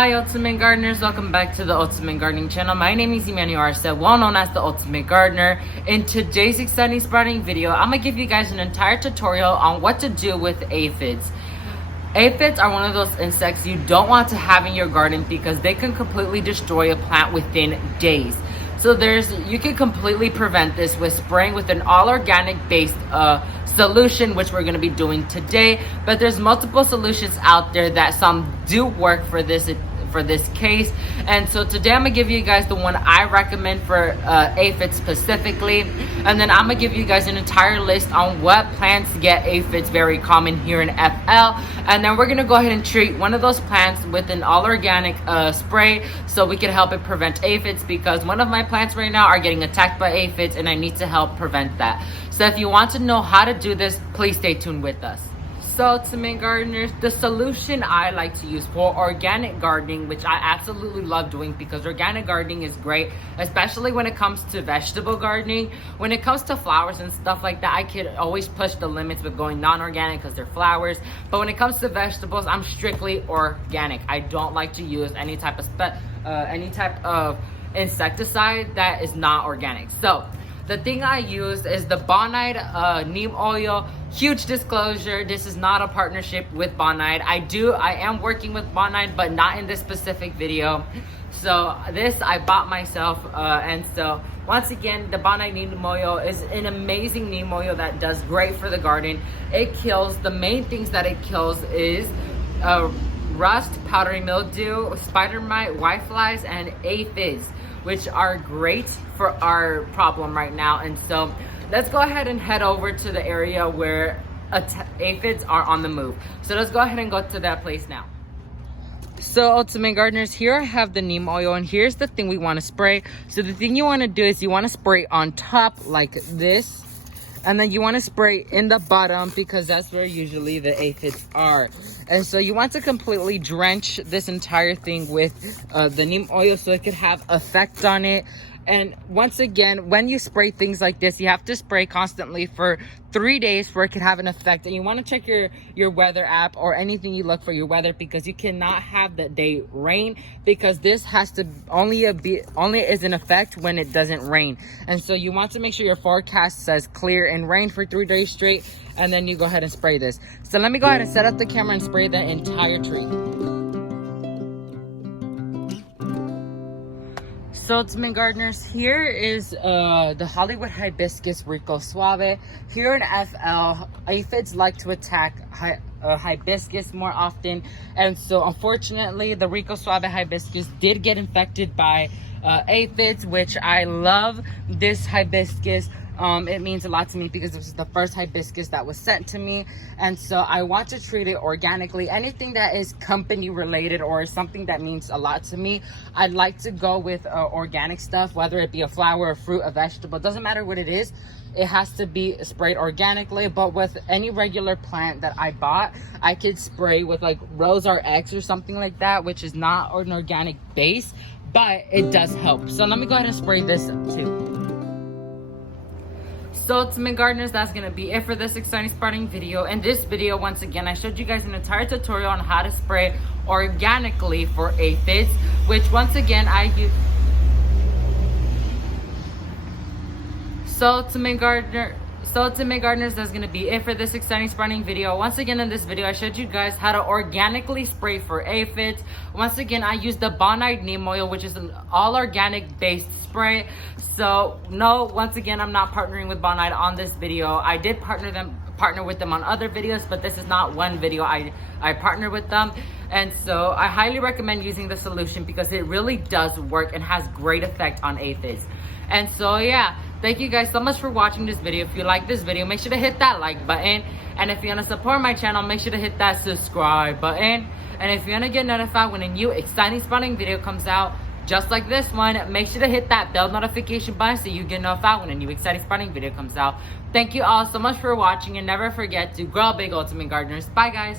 Hi Ultimate Gardeners, welcome back to the Ultimate Gardening channel. My name is Emmanuel Arce, well known as the Ultimate Gardener. In today's exciting sprouting video, I'm going to give you guys an entire tutorial on what to do with aphids. Aphids are one of those insects you don't want to have in your garden because they can completely destroy a plant within days. So you can completely prevent this with spraying with an all organic based solution, which we're going to be doing today. But there's multiple solutions out there that some do work for this case, and so today I'm gonna give you guys the one I recommend for aphids specifically, and then I'm gonna give you guys an entire list on what plants get aphids very common here in FL, and then we're gonna go ahead and treat one of those plants with an all organic spray so we can help it prevent aphids, because one of my plants right now are getting attacked by aphids and I need to help prevent that. So if you want to know how to do this, please stay tuned with us. So Ultimate Gardeners, the solution I like to use for organic gardening, which I absolutely love doing because organic gardening is great, especially when it comes to vegetable gardening. When it comes to flowers and stuff like that, I could always push the limits with going non-organic because they're flowers. But when it comes to vegetables, I'm strictly organic. I don't like to use any type of insecticide that is not organic. So the thing I use is the Bonide neem oil. Huge disclosure, this is not a partnership with Bonide. I am working with Bonide, but not in this specific video. So this I bought myself, and so once again, the Bonide neem oil is an amazing neem oil that does great for the garden. It kills, the main things that it kills is rust, powdery mildew, spider mite, whiteflies, and aphids, which are great for our problem right now. And so let's go ahead and head over to the area where aphids are on the move. So let's go ahead and go to that place now. So Ultimate Gardeners, here I have the neem oil, and here's the thing we want to spray. So the thing you want to do is you want to spray on top like this, and then you want to spray in the bottom because that's where usually the aphids are. And so you want to completely drench this entire thing with the neem oil so it could have effect on it. And once again, when you spray things like this, you have to spray constantly for 3 days for it can have an effect. And you want to check your weather app or anything you look for your weather, because you cannot have the day rain, because this has to only is in effect when it doesn't rain. And so you want to make sure your forecast says clear and rain for 3 days straight, and then you go ahead and spray this. So let me go ahead and set up the camera and spray the entire tree. So Ultimate Gardeners, here is the Hollywood hibiscus Rico Suave. Here in FL, aphids like to attack hibiscus more often, and so unfortunately the Rico Suave hibiscus did get infected by aphids, which I love this hibiscus. It means a lot to me because this is the first hibiscus that was sent to me, and so I want to treat it organically. Anything that is company related or something that means a lot to me, I'd like to go with organic stuff, whether it be a flower, a fruit, a vegetable. It doesn't matter what it is, it has to be sprayed organically. But with any regular plant that I bought, I could spray with like Rose RX or something like that, which is not an organic base, but it does help. So let me go ahead and spray this too. So Ultimate Gardeners, that's going to be it for this exciting sprouting video. In this video, once again, I showed you guys an entire tutorial on how to spray organically for aphids, which once again I use. So Ultimate Gardeners, that's going to be it for this exciting sprouting video. Once again, in this video, I showed you guys how to organically spray for aphids. Once again, I used the Bonide neem oil, which is an all organic based spray. So no, once again, I'm not partnering with Bonide on this video. I did partner with them on other videos, but this is not one video I partner with them. And so I highly recommend using the solution because it really does work and has great effect on aphids. And so yeah, thank you guys so much for watching this video. If you like this video, make sure to hit that like button. And if you want to support my channel, make sure to hit that subscribe button. And if you want to get notified when a new exciting spawning video comes out, just like this one, make sure to hit that bell notification button so you get notified when a new exciting spawning video comes out. Thank you all so much for watching, and never forget to grow big, Ultimate Gardeners. Bye guys.